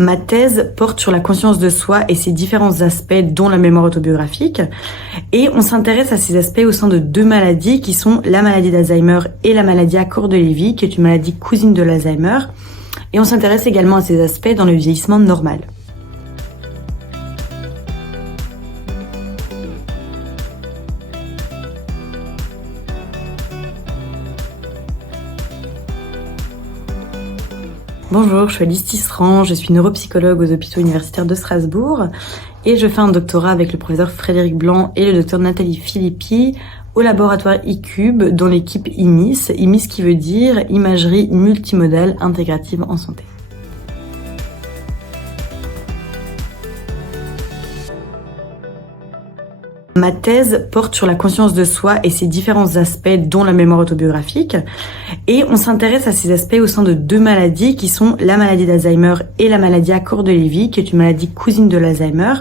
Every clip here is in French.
Ma thèse porte sur la conscience de soi et ses différents aspects, dont la mémoire autobiographique. Et on s'intéresse à ces aspects au sein de deux maladies qui sont la maladie d'Alzheimer et la maladie à corps de Lévy, qui est une maladie cousine de l'Alzheimer. Et on s'intéresse également à ces aspects dans le vieillissement normal. Bonjour, je suis Alice Tisserand, je suis neuropsychologue aux hôpitaux universitaires de Strasbourg et je fais un doctorat avec le professeur Frédéric Blanc et le docteur Nathalie Philippi au laboratoire iCube dans l'équipe IMIS. IMIS qui veut dire Imagerie Multimodale Intégrative en Santé. Ma thèse porte sur la conscience de soi et ses différents aspects, dont la mémoire autobiographique. Et on s'intéresse à ces aspects au sein de deux maladies qui sont la maladie d'Alzheimer et la maladie à corps de Lévy, qui est une maladie cousine de l'Alzheimer.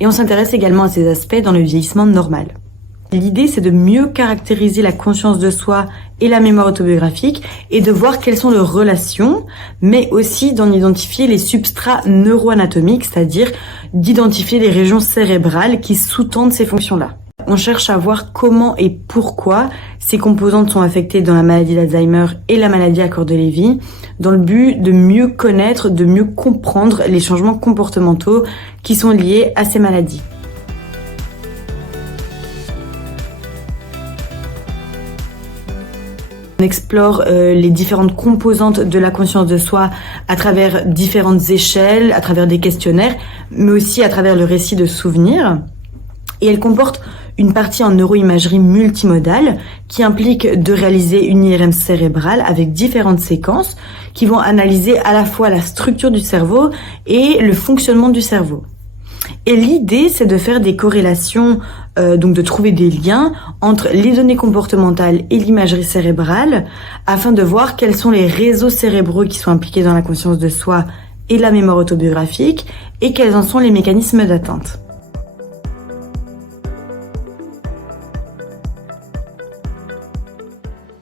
Et on s'intéresse également à ces aspects dans le vieillissement normal. L'idée, c'est de mieux caractériser la conscience de soi et la mémoire autobiographique et de voir quelles sont leurs relations, mais aussi d'en identifier les substrats neuroanatomiques, c'est-à-dire d'identifier les régions cérébrales qui sous-tendent ces fonctions-là. On cherche à voir comment et pourquoi ces composantes sont affectées dans la maladie d'Alzheimer et la maladie à corps de Lévy, dans le but de mieux connaître, de mieux comprendre les changements comportementaux qui sont liés à ces maladies. On explore les différentes composantes de la conscience de soi à travers différentes échelles, à travers des questionnaires, mais aussi à travers le récit de souvenirs. Et elle comporte une partie en neuroimagerie multimodale qui implique de réaliser une IRM cérébrale avec différentes séquences qui vont analyser à la fois la structure du cerveau et le fonctionnement du cerveau. Et l'idée, c'est de faire des corrélations, donc de trouver des liens entre les données comportementales et l'imagerie cérébrale, afin de voir quels sont les réseaux cérébraux qui sont impliqués dans la conscience de soi et la mémoire autobiographique, et quels en sont les mécanismes d'atteinte.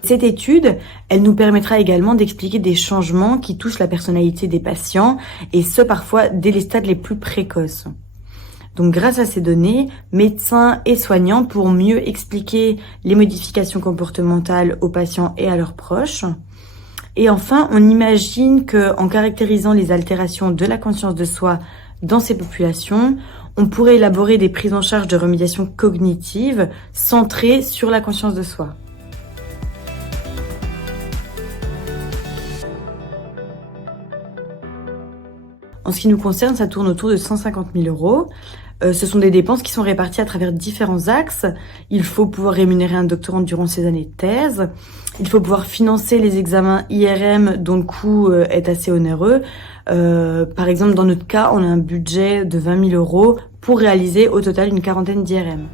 Cette étude, elle nous permettra également d'expliquer des changements qui touchent la personnalité des patients, et ce parfois dès les stades les plus précoces. Donc grâce à ces données, médecins et soignants pourront mieux expliquer les modifications comportementales aux patients et à leurs proches. Et enfin, on imagine qu'en caractérisant les altérations de la conscience de soi dans ces populations, on pourrait élaborer des prises en charge de remédiation cognitive centrées sur la conscience de soi. En ce qui nous concerne, ça tourne autour de 150 000 €. Ce sont des dépenses qui sont réparties à travers différents axes. Il faut pouvoir rémunérer un doctorant durant ses années de thèse. Il faut pouvoir financer les examens IRM dont le coût est assez onéreux. Par exemple, dans notre cas, on a un budget de 20 000 € pour réaliser au total une quarantaine d'IRM.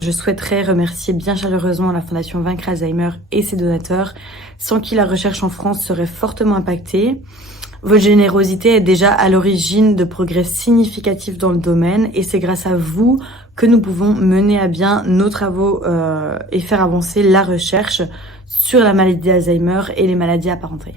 Je souhaiterais remercier bien chaleureusement la Fondation Vaincre Alzheimer et ses donateurs, sans qui la recherche en France serait fortement impactée. Votre générosité est déjà à l'origine de progrès significatifs dans le domaine et c'est grâce à vous que nous pouvons mener à bien nos travaux et faire avancer la recherche sur la maladie d'Alzheimer et les maladies apparentées.